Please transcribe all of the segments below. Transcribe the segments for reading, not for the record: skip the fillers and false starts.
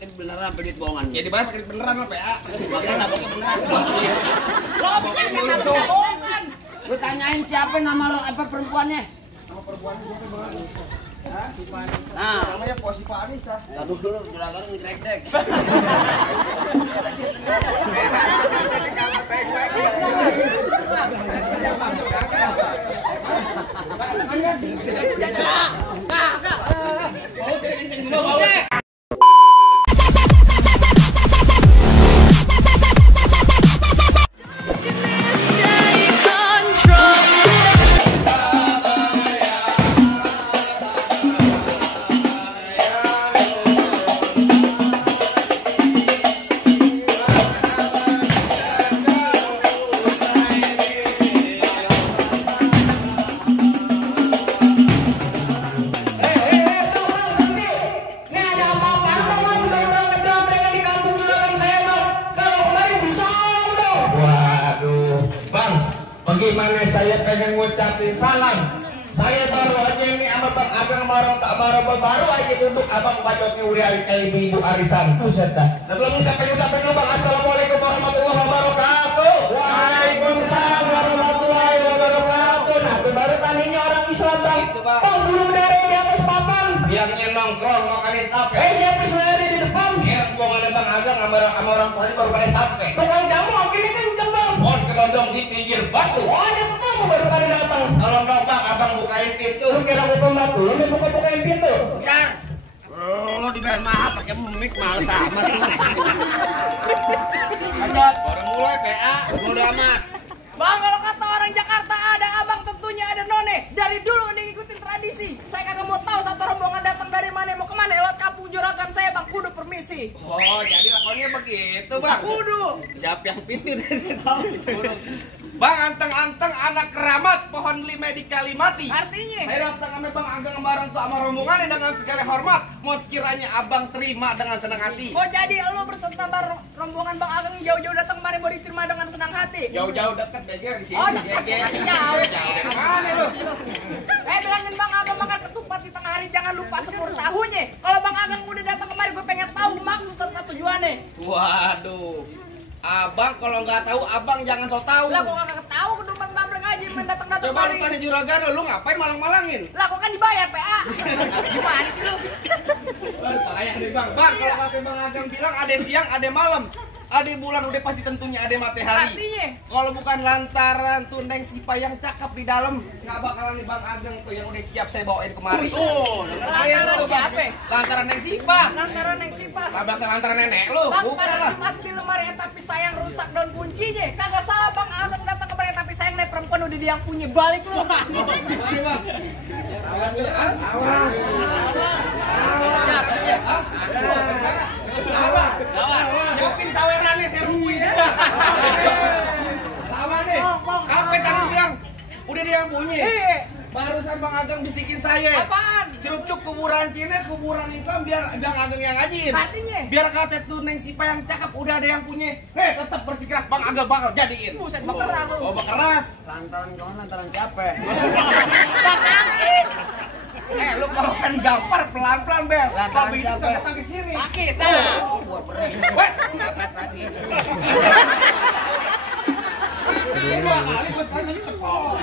Ini beneran apa duit bohongan? Ya di mana pakai beneran lah PA. Makanya taboknya beneran. Lo pikir kata bener bohongan. Lu tanyain siapa nama lo apa perempuannya? Nama perempuannya siapa Bang? Hah? Nah, Namanya Posi Pak Anissa. aduh dulu juragan ngegrek-grek. Bagaimana saya pengen ngucapin salam. Saya baru aja ini sama Bang Ageng marah tak marah baru aja duduk abang bacotnya udah hari kayak minggu arisan. Buset dah. Sebelumnya saya pengen ucapin dulu Bang, assalamualaikum warahmatullahi wabarakatuh. Waalaikumsalam warahmatullahi wabarakatuh. Nah itu baru kan ini orang Islam Bang. Oh burung dari di atas papan. Bilangnya nongkrong makan tape. Siapa sebenarnya di depan? Ya gua ngeliat Bang Ageng sama orang tuanya baru pada sampai. Tukang jamu ini kan jembang. Oh kedondong di pinggir batu. Oh ada ketemu baru pada datang. Tolong dong Bang, abang bukain pintu. Lu kira gua pembantu, lu buka-bukain pintu. Bentar. Lo dibayar mahal pakai mic males amat lu. Lanjut. Baru mulai PA. Udah amat. Bang, kalau kata orang Jakarta ada abang, tentunya ada none. Dari dulu udah ngikutin tradisi. Saya kagak mau tahu satu rombongan datang dari mana, mau kemana. Lewat kampung juragan saya Bang, kudu permisi. Oh, jadi lakonnya begitu Bang. Kudu. Siapa yang pintu dari tahu? Bang, anteng-anteng anak keramat pohon lima di Kalimati. Artinya? Saya datang sama Bang Ageng sama orang tua sama rombongannya dengan segala hormat. Mau sekiranya abang terima dengan senang hati. Oh jadi lo berserta rombongan Bang Ageng jauh-jauh datang kemari mau diterima dengan senang hati? Jauh-jauh dekat beger di sini. Oh dekat, jauh. Mana lu? Bilangin Bang Ageng makan ketupat di tengah hari, jangan lupa 10 tahunnya. Kalau Bang Ageng udah datang kemari, gue pengen tahu maksud serta tujuannya. Waduh. Abang kalau nggak tahu, abang jangan so tahu. Lah kok kagak tahu keduman babreng aja mendatang-datang Coba lu tanya juragan, lu ngapain malang-malangin? Lah kok kan dibayar PA. Gimana sih lu? Sayang nih Bang. Bang, kalau kata Bang Ageng bilang ada siang, ada malam. Ada bulan udah pasti tentunya ada matahari. Artinya? Kalau bukan lantaran tuh Neng Sipa yang cakep di dalam, nggak bakalan nih Bang Ageng tuh yang udah siap saya bawain kemari. Oh, Lantaran siapa? Lantaran Neng Sipa. Lantaran Neng Sipa. Nggak bakal lantaran nenek lu. Bang, Bukan pada lah. Jumat di lemari tapi sayang rusak daun kuncinya. Kagak salah Bang Ageng datang kemari tapi sayang nih perempuan udah dia yang punya, balik lu. Mari Bang. Awan dulu, awan. Siapin sawerannya saya nungguin ya. Lawan deh. Apa tadi bilang? Udah dia yang punya. Barusan Bang Ageng bisikin saya. Apaan? Cerucuk kuburan Cina, kuburan Islam biar Bang Ageng yang ngajin. Artinya? Biar kata tuh Neng Sipa yang cakep udah ada yang punya. Tetap bersikeras Bang Ageng bakal jadiin. Buset bekeras lu. Oh, bekeras. lantaran kawan lantaran siapa? Bang Ageng. Lu kalau kan gampar pelan-pelan Bel. Lantaran Kalau begitu siapa? kagak tangkis sini. Sakit. Buat perih. Weh, Ngangkat lagi. dua kali gua sekarang tadi tepok.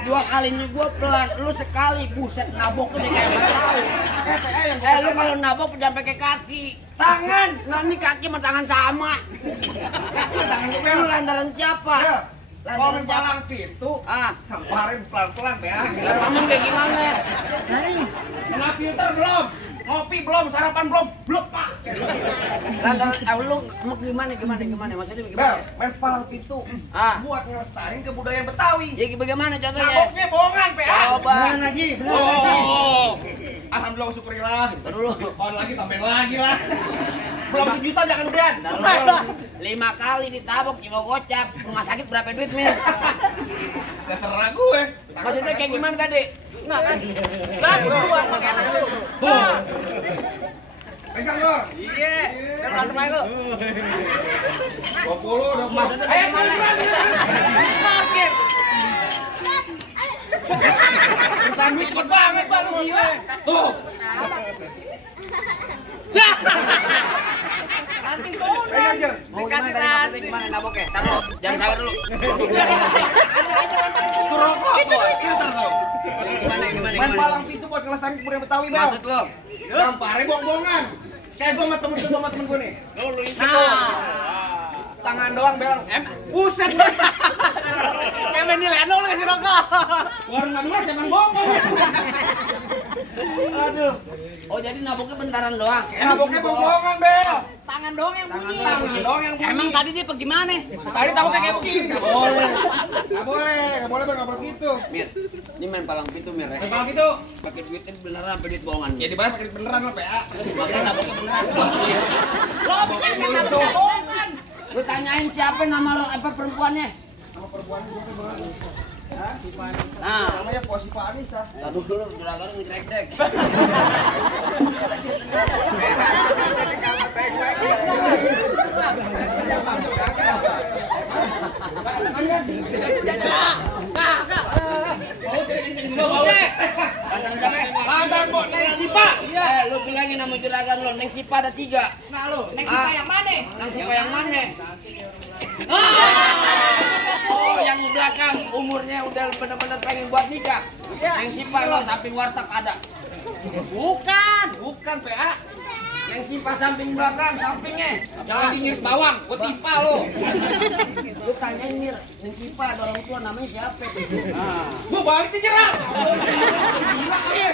Dua kalinya gua pelan, lu sekali buset nabok tuh kayak tahu. Lu kalau nabok jangan pakai kaki, tangan. Nah ini kaki sama tangan sama. Lu lantaran siapa? Kalau Lantaran siapa? palang pintu, kemarin pelan-pelan ya. Ngomong kayak gimana? Kena filter belum? Ngopi belum? Sarapan belum? Belum Pak. Lantaran lu gimana? Maksudnya Bel, gimana? main palang pintu buat ngelestariin kebudayaan Betawi. Ya bagaimana contohnya? Naboknya bohongan PA. Coba. Beneran lagi. Oh. Alhamdulillah syukurillah. Dulu. Pohon lagi tambahin lagi lah. Belum sejuta jangan udahan. Dulu. 5 kali ditabok cuma gocap. Rumah sakit berapa duit, Mir? Terserah gue. Maksudnya kayak gimana tadi? Enggak kan? Lah berdua pakai anak lu. Pegang Lor. Iya. Udah berantem aja lu. 20. Maksudnya kayak gimana? Parkir. Sandwich cepet banget Pak, lu gila. Tuh. Jangan sawer dulu. Itu rokok. Filter tuh. Gimana? Main palang pintu buat ngelesain kebudayaan Betawi, Bang. Maksud lo? Gampare bohong-bohongan. Kayak gue sama temen gue nih. Lu itu tuh. Tangan doang, Bang. Buset. Kayak main Leno lu kasih rokok. Warung Madura jangan bohong. Aduh. Oh, jadi naboknya bentaran doang. Naboknya bohong-bohongan, Bel. Tangan doang yang bunyi. Tangan doang yang bunyi. Emang tadi dia pergi mana? Tadi tahu kayak begini. Enggak boleh. Enggak boleh, Bang, enggak boleh gitu. Mir, ini main palang pintu Mir ya. Kalau gitu, Pakai duitnya beneran apa duit bohongan? ya dibayar pakai beneran lo, PA. Makanya naboknya beneran. Lo pikir kata bohongan. Lu tanyain siapa nama lo, apa perempuannya? Sama perempuan gue ke Bang. Hah? Nah, Namanya Posi Pak Anissa. aduh dulu juragan ngegrek-grek. Lantan kok Neng Sipa. Lu bilangin nama juragan lo, Neng Sipa ada 3. Nah lo, next siapa yang mana? Neng Sipa yang mana? Oh, yang belakang umurnya udah bener-bener pengen buat nikah. Neng Sipa lo samping warteg ada. Bukan PA. Neng Sipa samping belakang, sampingnya. Jangan lagi ngiris bawang, gua tipa lo. Lu tanyain Mir, Neng Sipa ada orang tua namanya siapa? Gua balik dijerat. Gila ya.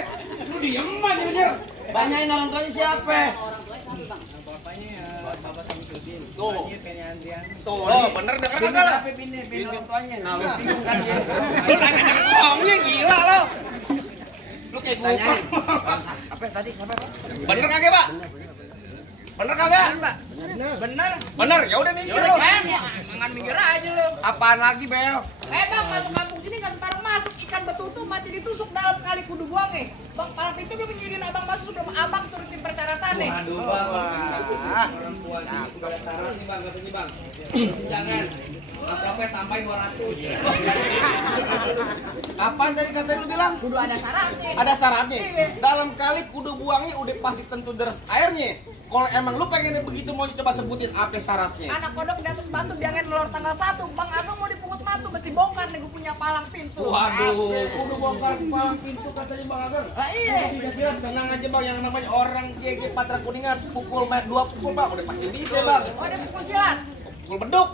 Lu diem aja nyer. Tanyain orang tuanya siapa? Tuh. Tuh, Oh, bener denger kagak lo? siapa bini orang tuanya? Nah, lu bingung kan dia. Lu nanya bohongnya gila lo. Lu kayak gua. Tanyain. Apa tadi siapa? Bener kagak, Pak? Bener kagak? Bener. Bener, ya udah mikir lo. Jangan mikir aja lo. Apaan lagi, Bel? Bang, masuk kampung sini nggak sembarang masuk. Ikan betutu mati ditusuk dalam kali kudu buang Bang, palang pintu belum menjadiin abang masuk, belum abang turutin persyaratan nih. Aduh, Bang. Perempuan itu ada syarat nih, Bang, katanya, Bang. Jangan. Apa-apa tambahin 200. Apaan tadi katanya lu bilang? Kudu ada syaratnya. Ada syaratnya. Dalam kali kudu buangnya udah pasti tentu deras airnya. Kalau emang lu pengennya begitu mau coba sebutin apa syaratnya? Anak kodok di atas batu biangin nelor tanggal 1. Bang Ageng mau dipungut batu, mesti bongkar nih gue punya palang pintu. Waduh, kudu bongkar palang pintu katanya Bang Ageng. Lah iya. Bisa silat, tenang aja Bang, yang namanya orang GG Patra Kuningan sepukul main 2 pukul Bang, udah pasti bisa Bang. Oh, ada pukul silat. Pukul beduk.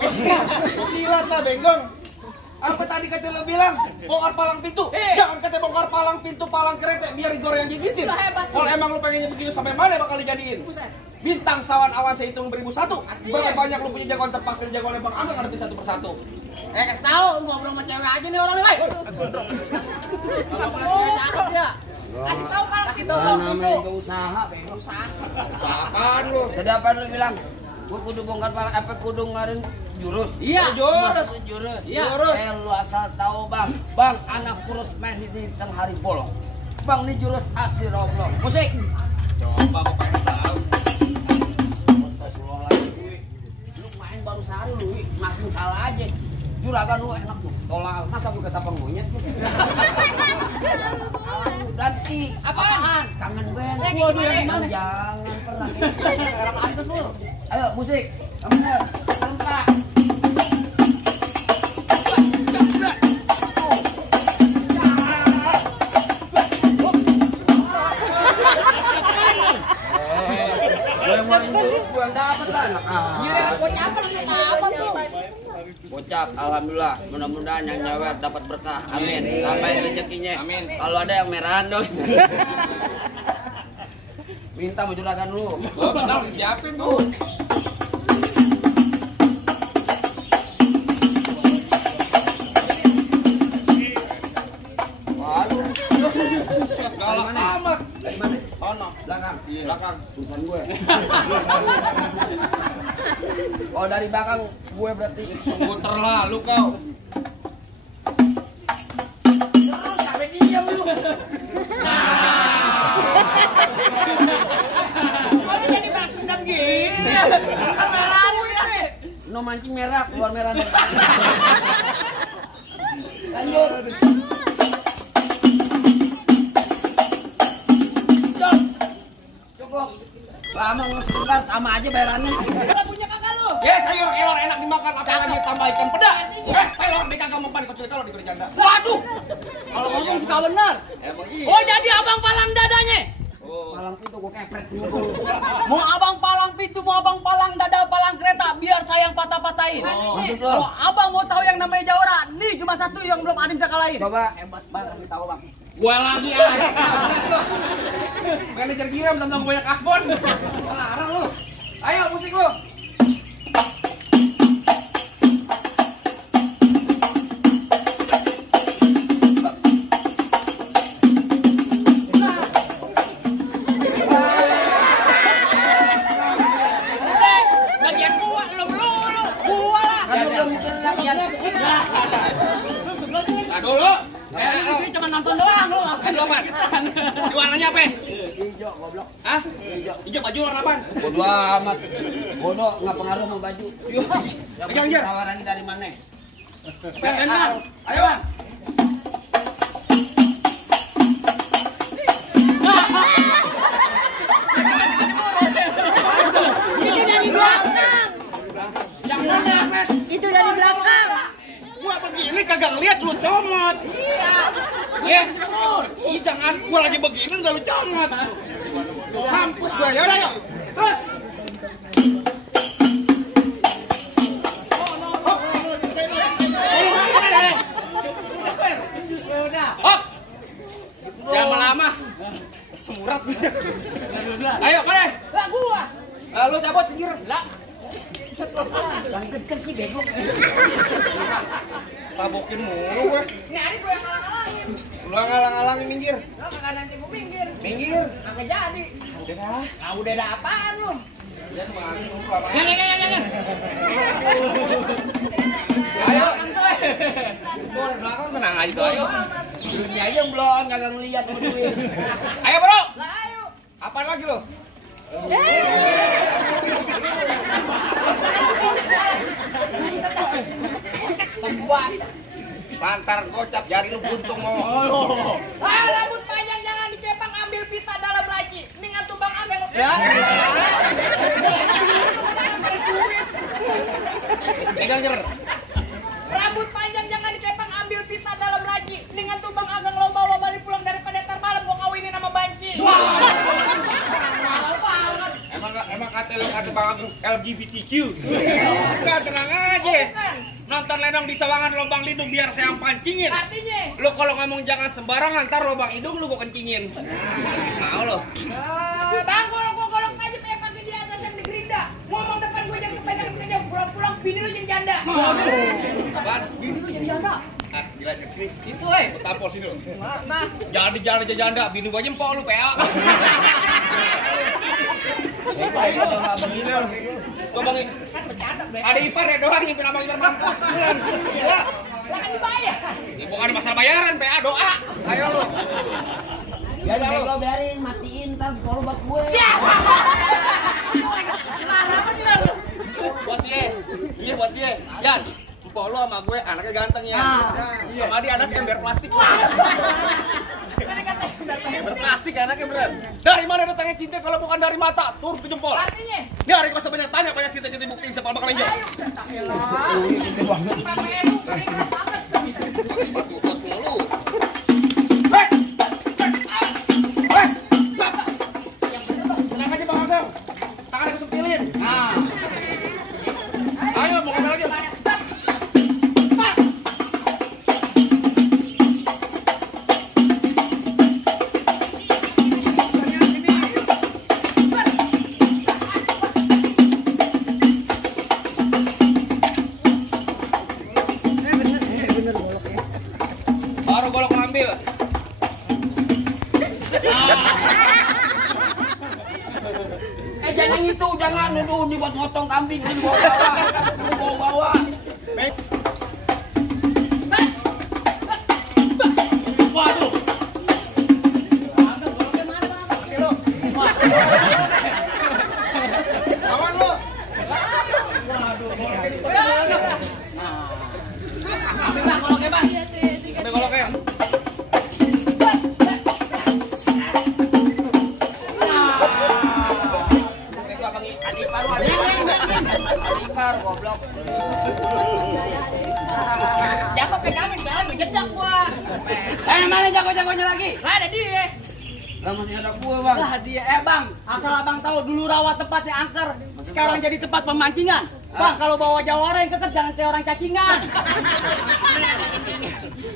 Silat lah Benggong. Apa tadi katanya lo bilang? Bongkar palang pintu? Jangan katanya bongkar palang pintu, palang kereta biar digoreng gigitin. Udah hebat. Kalau emang lu pengennya begini sampai mana bakal dijadiin? Buset. Bintang sawan awan saya hitung 1001. Berapa banyak lu punya jagoan terpaksa jagoan Bang Ageng ngadepin satu persatu. Kasih tahu, ngobrol sama cewek aja nih orang nih, woy. Kasih tahu palang pintu Nah, Bang, namanya pintu. juga usaha, bego. Usahaan lu. Jadi apa lu bilang? Gua kudu bongkar palang apa kudu ngelarin jurus? Iya. Jurus. Maksud jurus. Jurus. Lu asal tahu Bang. Bang, anak kurus main di tengah hari bolong. Bang, ini jurus asli roblong. Musik. Coba aku pengen tahu. Astagfirullahaladzim. Lu main baru sehari lu, masih salah aja. Juragan lu enak tuh. Tolak, masa gua ketapang monyet lu. Ganti. Apaan? Kangen band. Lagi Waduh, gimana? yang mana? Jangan pernah. Enak antus lu. Ayo, musik. Bener. Serempak. Gue yang ngeluarin jurus, gue yang dapet lah. Gila, bocah apa lu kata apa tuh? Bocap, alhamdulillah. Mudah-mudahan yang nyawet dapat berkah. Amin. Tambahin rezekinya. Amin. Kalau ada yang merahan dong. Minta mau juragan lu. Oh, benar disiapin tuh. Waduh. Buset, galak amat. Dari mana? Sono. Belakang. Iya, belakang. Urusan gue. Oh, dari belakang gue berarti. Sungguh terlalu kau. Terus sampai diam lu. Kok lu jadi balas dendam gitu ya? Kan merah lu ya nih. No mancing merah, keluar merah. Lanjut. Cukup. Lama nggak sebentar sama aja bayarannya. Kalau punya kakak lu. Ya sayur kelor enak dimakan apalagi tambah ikan peda. Pelor dia kagak mempan kecuali kalau digoreng janda. Waduh. Kalau ngomong suka benar. Emang iya. Oh jadi abang palang dadanya. Palang pintu gua kepret nyumpul. Mau abang palang pintu, mau abang palang dada, palang kereta, biar saya yang patah-patahin. Kalau abang mau tahu yang namanya Jawara, nih cuma satu yang belum ada yang bisa kalahin. Coba hebat banget kasih tahu bang. Gua lagi aja. Manajer giram tentang banyak kasbon. Larang lu. Ayo musik lu. Bagian gua, lu. Gua lah. Kan lu belum latihan. Nah dulu. Ini sih cuma nonton doang lu. Aduh aman. Di warnanya apa? Hijau goblok. Hah? Hijau baju warna apaan? Bodo amat. Bodoh nggak pengaruh sama baju. Pegang Jer. Tawarannya dari mana? Benar. Ayo. Itu dari belakang. Yang mana, Ahmed? Itu dari belakang. Gua begini kagak ngeliat lu comot. Iya. Ih jangan gua lagi begini enggak lu comot. Mampus gua. Ya udah yuk. Terus. Hop. Jangan lama. Semurat. Ayo, kalian. Lah gua. Lu cabut pinggir. Lah. Yang kenceng sih bego. Tabokin mulu gua. Ini hari gua yang ngalang-ngalangin. Lu ngalang-ngalangin minggir. Lo kagak nanti gua minggir. Minggir. Kagak jadi. Udah dah. Nah udah ada apaan lu? Jangan mandi lu apa? Jangan. Ayo kan tuh. Gua di belakang tenang aja tuh. Ayo. Dunia aja yang belum kagak ngeliat lu duit. Ayo, Bro. Lah ayo. Apaan lagi lo? Lantar gocap jari lu buntung mau. Ah, rambut panjang jangan dicepang, ambil pita dalam laci. Mendingan tuh bang ambil. Ya. Pegang Jer. Rambut panjang jangan dicepang, ambil pita dalam laci. Mendingan tuh bang agak lomba balik pulang daripada ntar malam gua kawinin sama banci. Mahal banget. Emang kata lu kata Bang Agung LGBTQ. Enggak tenang aja. Nonton lenong di sawangan lubang hidung biar saya yang pancingin. Artinya? Lu kalau ngomong jangan sembarangan, ntar lubang hidung lu gua kencingin. Mau lo. Bang, gua golok aja pakai di atas yang di gerinda. Ngomong depan gua jangan kepegang-kepegang. Pulang-pulang bini lu jadi janda. Apaan? Bini lu jadi janda. Ah, gila sini. Itu Tampol sini lo. Nah, Jangan jalan janda, bini gua aja empok lu PA. Begini lo. Gua bang, kan bercanda, Bre. ada ipar ya doang yang abang ipar mampus. Gila. Lah kan dibayar. Ya, bukan masalah bayaran, PA doa. Ayo lo. Ya bego biarin matiin ntar kalau buat gue. marah bener. Buat dia. Iya buat dia. Yan, empok lu sama gue anaknya ganteng ya. Sama dia anaknya ember plastik. Ember plastik anaknya bener. Dari mana datangnya cinta kalau bukan dari mata? Turun ke jempol. Artinya? Dari kau sebanyak tanya banyak kita buktiin siapa bakal injak. Ayo, cetak ya lah. PPNU keras banget. Sepatu mulu. Tenang aja Bang Agang. Tangannya kesempilin. Ayo mau ngambil lagi. Baru golok ngambil. Jangan itu, jangan nuduh ini buat ngotong kambing lu bawa. Waduh. Lawan lo. Ambil goloknya, Bang. Ambil goloknya. Bego Bang Adi Paru Lingkar goblok. Jatuh pegangan sekarang berjedak gua. Mana jago-jagonya lagi? Lah ada dia. Lah masih ada gua, Bang. Lah dia bang, asal abang tahu dulu rawa tempatnya angker, sekarang jadi tempat pemancingan. Bang, kalau bawa jawara yang keker jangan kayak orang cacingan.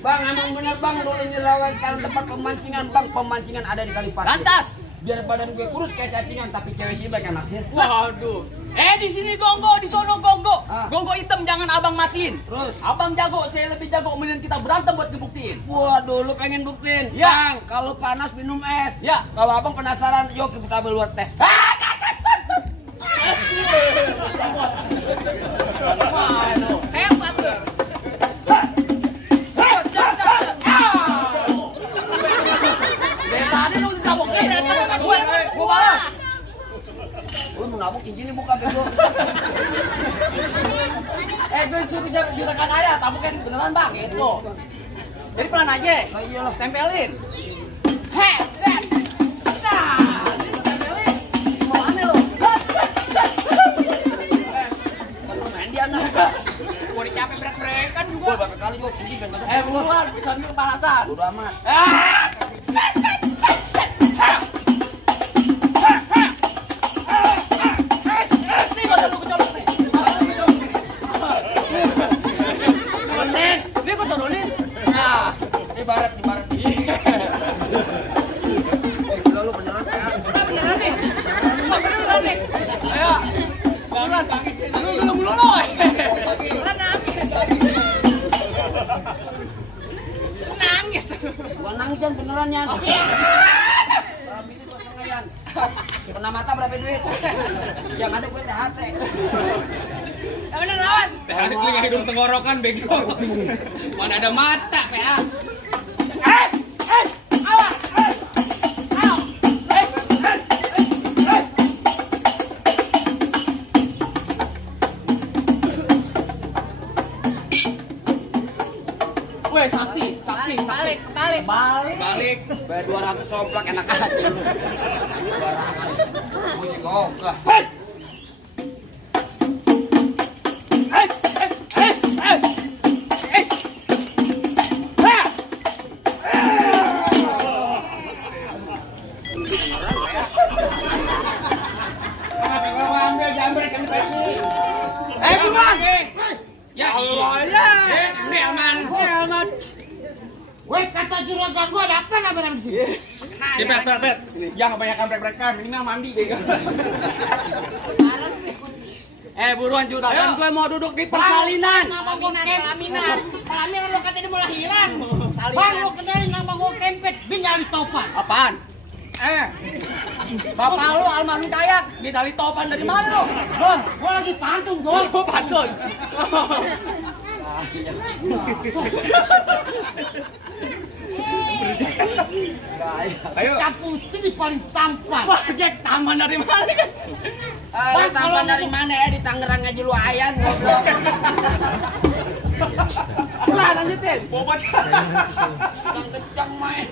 Bang, emang bener Bang, dulu ini lawan sekarang tempat pemancingan, Bang. Pemancingan ada di kali pasir. Lantas, Biar badan gue kurus kayak cacingan, tapi cewek sih banyak naksir. waduh. Di sini gonggo, di sono gonggo. Ah. Gonggo hitam jangan abang matiin. Terus? Abang jago, saya lebih jago, kemudian kita berantem buat dibuktiin. Waduh, lu pengen buktiin? Ya. Bang, kalau panas minum es. Ya. Kalau abang penasaran, yuk kita buat tes. Waduh, hebat tuh. Dari tadi lu ditaboknya, datang gue balas. Lu mau nabuk cincinnya buka bego. Gue suruh direkan aja, taboknya beneran bang, gitu. Jadi pelan aja, iyalah. tempelin. Set. Nah, tempelin. Mau aneh lo. Main dia anak. Gua dicapek brek-brekan juga. Gua berapa kali gua cincin kan. Buruan, bisa dulu kepanasan. Udah amat. Nih, gua udah lu kecolok nih. Nih, gua turunin. Nah, Di barat. Gila lu beneran kayak. beneran nih. Beneran nih. Ayo. Bangis Lu melulu. Beneran nangis. Nangis. Gua nangisan beneran Yan. Dalam ini gua sengayan. Kena mata berapa duit? Yang ada gue THT. Yang bener lawan. THT telinga hidung tenggorokan bego. Mana ada mata PA. Weh, sakti. Balik. Balik. Bayar 200 somplak enak aja lu. Barangan. Gua juga ogah. Ambil jambret yang Buruan. Ya Allah ya. Ini aman. Weh, kata juragan gua ada apa di sini? Si pet. Jangan kebanyakan brek-brekan. Ini mandi bego. Buruan juragan gue mau duduk di persalinan. Nama gua Pelaminan. Pelaminan lu katanya mau lahiran. Bang, lu kenalin nama gua Kempet bin Jali Topan. Apaan? Bapak lu almarhum Dayak di Dali Topan dari mana lu? Don, gua lagi pantun, Don. Oh, pantun. Ayo. Kampung sini paling tampan. Wah, Jack taman dari mana kan? Lu tampan dari mana ya? Di Tangerang aja lu ayan, goblok. Udah lanjutin. Bobot. Yang kencang main.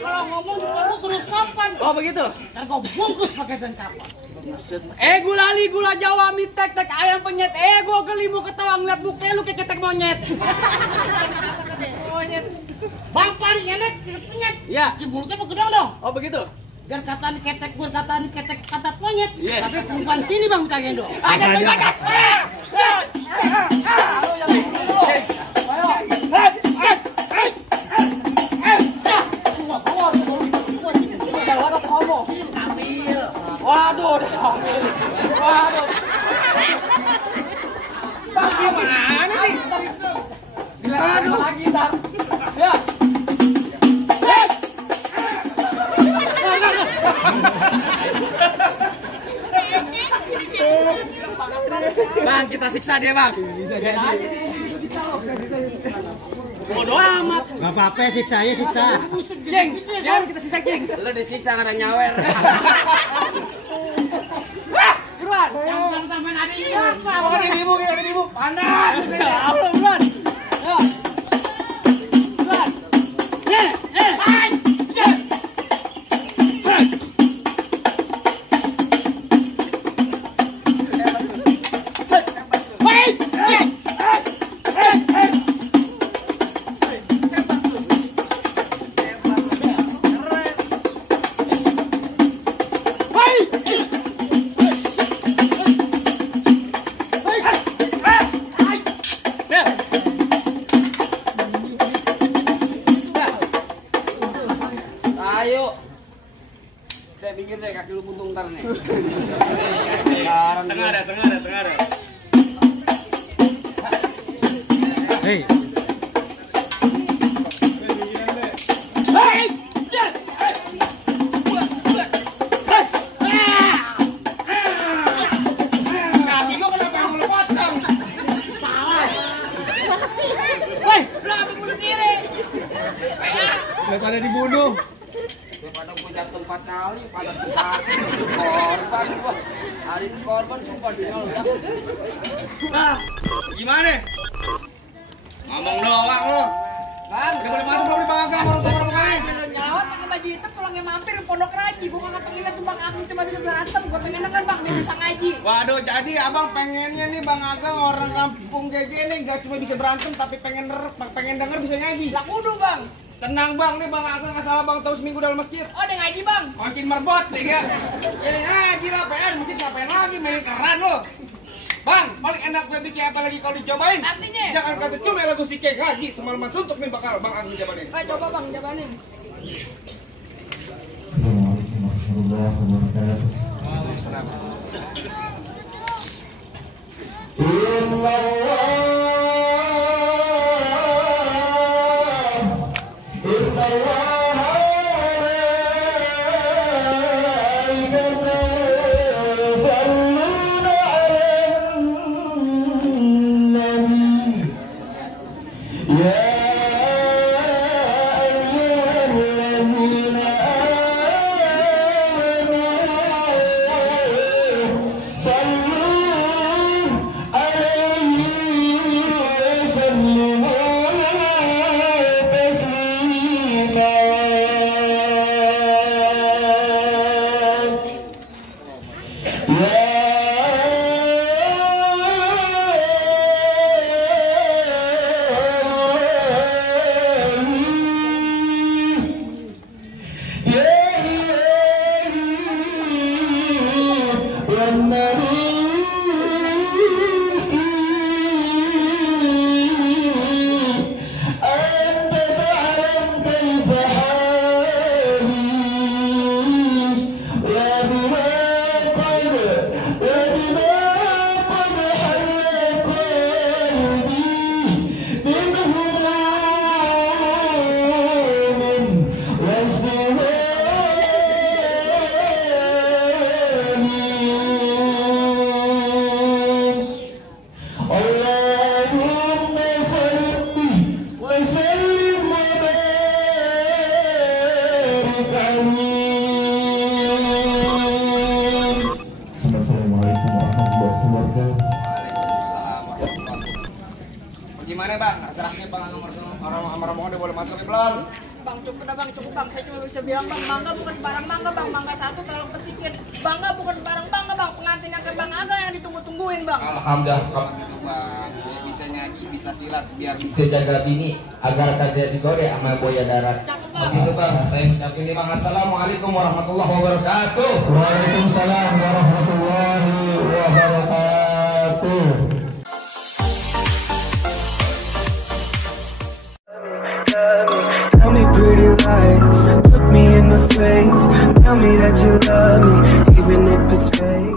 Kalau ngomong lu kudu sopan. Oh begitu. Ntar gua bungkus pakai kapal. Gulali gula Jawa mie tek ayam penyet. Gua geli mau ketawa ngeliat muka lu kayak ketek monyet. Bang paling enak penyet. Iya. Mulutnya mau gedang dong. Oh begitu. Biar kata ini ketek gue, kata ini ketek kata monyet. Iya. Tapi perempuan sini bang minta gendong. Aja aja. Waduh, waduh. Bang gimana sih? Aduh, lagi ntar. Ya. Bang, kita siksa dia, Bang. Bodoh amat. Gak apa-apa, siksa aja, siksa. Jeng, jangan kita siksa, Jeng. Lu disiksa nggak ada nyawer. Buruan. Jangan tambahin ada ini apa? Ada di ibu. Panas. Allah, buruan. Ya. Buruan. Sengaja. Hei. Kaki gua kenapa yang melepotong? Woi, lu apa bunuh diri? Daripada dibunuh. Daripada gue jatuh 4 kali, pada bisa korban gua. Hari ini korban sumpah dino lu. Nah, gimana? Ngomong doang lu. Bang, Udah boleh masuk belum nih Bang Agang? Mau ngomong kali. nyelawat pakai baju hitam pulangnya mampir ke Pondok Raji. Gua kagak pengen liat tuh Bang Agung cuma bisa berantem. Gua pengen denger Bang, dia bisa ngaji. Waduh, jadi abang pengennya nih Bang Agang orang kampung GG nih gak cuma bisa berantem tapi pengen denger bisa ngaji. Lah kudu Bang. Tenang Bang, nih Bang Agang asal Bang tahu seminggu dalam masjid. Oh, dia ngaji Bang. Makin merbot nih ya. Ini ngaji lah PN masjid ngapain lagi main keran lo. Bang, paling enak gue bikin apa lagi kalau dicobain? Artinya? Jangan kata cuma lagu si Kek Haji semalaman suntuk nih bakal Bang Agung jabanin. Ayo coba Bang, jabanin. Assalamualaikum warahmatullahi wabarakatuh. Assalamualaikum warahmatullahi wabarakatuh. Gimana Bang? Serahnya Bang Agang orang rombongan udah boleh masuk tapi belum? Bang, cukup dah Bang, cukup Bang. Saya cuma bisa bilang Bang, mangga bukan sembarang mangga Bang. Mangga satu tolong petikin. Bangga bukan sembarang bangga Bang. Pengantin yang ke Bang Agang yang ditunggu-tungguin Bang. Alhamdulillah Bang, bisa nyanyi, bisa silat biar bisa jaga bini agar kagak digoreng sama buaya darat. Cakep Bang. Begitu Bang, saya ucapin nih Bang. Assalamualaikum warahmatullahi wabarakatuh. Waalaikumsalam warahmatullahi wabarakatuh. Tell me pretty lies,